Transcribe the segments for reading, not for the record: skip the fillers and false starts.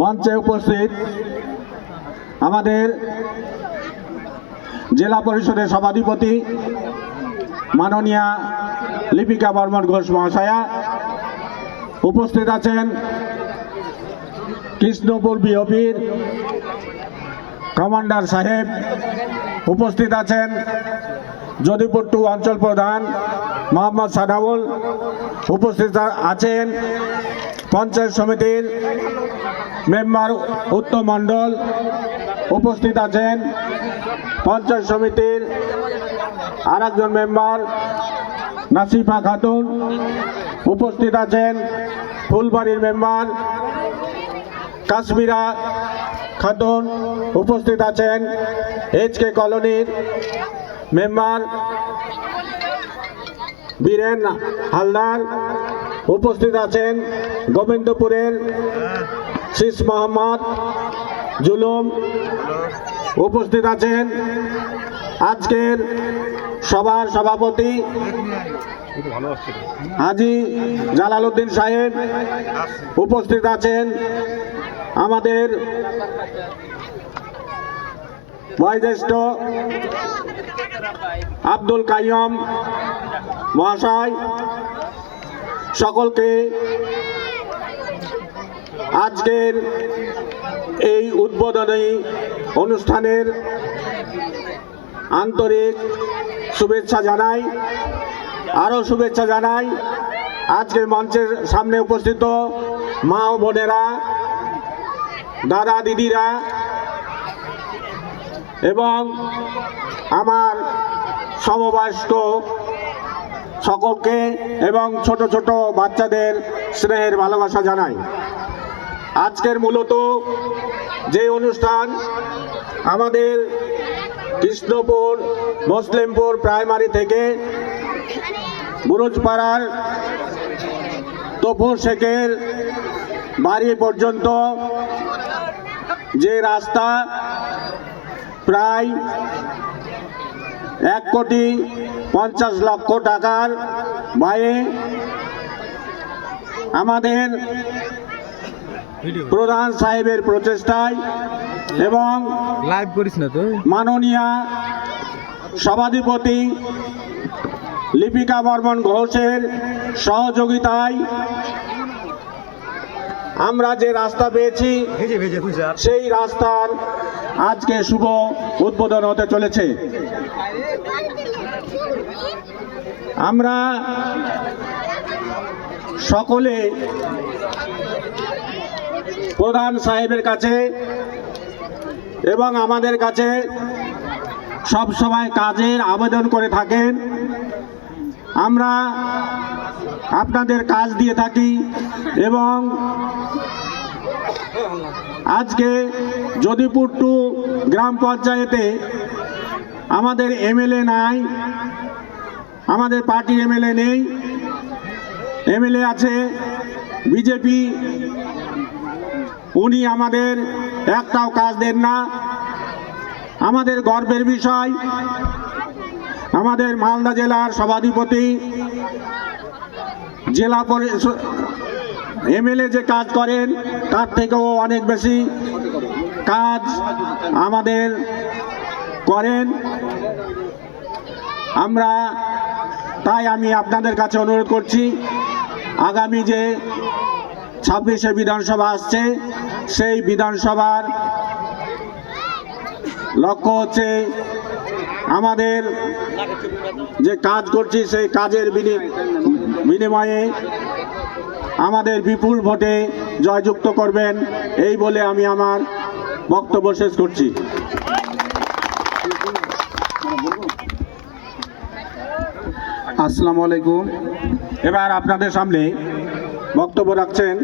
মঞ্চে উপস্থিত আমাদের জেলা পরিষদের সভাধিপতি মাননীয়া লিপিকা বর্মন ঘোষ মহাশয়া, উপস্থিত আছেন কৃষ্ণপুর বিওপির কমান্ডার সাহেব, উপস্থিত আছেন যদুপুর 2 অঞ্চল প্রধান মোহাম্মদ সানাউল, উপস্থিত আছেন পঞ্চায়েত সমিতির মেম্বার উত্তম মণ্ডল, উপস্থিত আছেন পঞ্চায়েত সমিতির আরেকজন মেম্বার নাসিফা খাতুন, উপস্থিত আছেন ফুলবাড়ির মেম্বার কাশ্মীরা খাতুন, উপস্থিত আছেন HK কলোনির মেম্বার বীরেন হালদার, উপস্থিত আছেন গোবিন্দপুরের শীষ মোহাম্মদ জুলুম, উপস্থিত আছেন আজকের সভার সভাপতি হাজি জালালউদ্দিন সাহেব, উপস্থিত আছেন আমাদের বয়োজ্যেষ্ঠ আব্দুল কাইয়ুম মহাশয়। সকলকে আজকের এই উদ্বোধনী অনুষ্ঠানের আন্তরিক শুভেচ্ছা জানাই। আরও শুভেচ্ছা জানাই আজকের মঞ্চের সামনে উপস্থিত মা ও বোনেরা, দাদা দিদিরা এবং আমার সমবয়স্ক সকলকে এবং ছোট ছোট বাচ্চাদের স্নেহের ভালোবাসা জানাই। আজকের মূলত যে অনুষ্ঠান আমাদের কৃষ্ণপুর মুসলিমপুর প্রাইমারি থেকে বুরুজপাড়ার তপু শেখের বাড়ি পর্যন্ত যে রাস্তা প্রায় 1,50,00,000 টাকার ব্যয়ে আমাদের প্রধান সাহেবের প্রচেষ্টায় এবং মাননীয়া সভাধিপতি লিপিকা বর্মন ঘোষের সহযোগিতায় আমরা যে রাস্তা পেয়েছি সেই রাস্তার আজকে শুভ উদ্বোধন হতে চলেছে। আমরা সকলে প্রধান সাহেবের কাছে এবং আমাদের কাছে সব সময় কাজের আবেদন করে থাকেন। আমরা আপনাদের কাজ দিয়ে থাকি এবং আজকে যদুপুর 2 গ্রাম পঞ্চায়েতে আমাদের MLA নাই, আমাদের পার্টির MLA নেই, MLA আছে বিজেপি। উনি আমাদের একটাও কাজ দেন না। আমাদের গর্বের বিষয় আমাদের মালদা জেলার সভাধিপতি জেলা পরিষদ MLA যে কাজ করেন তার থেকেও অনেক বেশি কাজ আমাদের করেন। আমরা তাই আমি আপনাদের কাছে অনুরোধ করছি, আগামী যে 26শে বিধানসভা আসছে সেই বিধানসভার লক্ষ্য হচ্ছে আমাদের যে কাজ করছি সেই কাজের বিনিময়ে আমাদের বিপুল ভোটে জয়যুক্ত করবেন, এই বলে আমি আমার বক্তব্য শেষ করছি। আসসালামু আলাইকুম। এবার আপনাদের সামনে বক্তব্য রাখছেন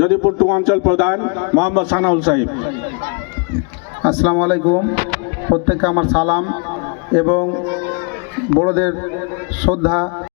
যদুপুর 2 অঞ্চল প্রধান মোহাম্মদ সানাউল সাহেব। আসসালামু আলাইকুম। প্রত্যেককে আমার সালাম এবং বড়দের শ্রদ্ধা।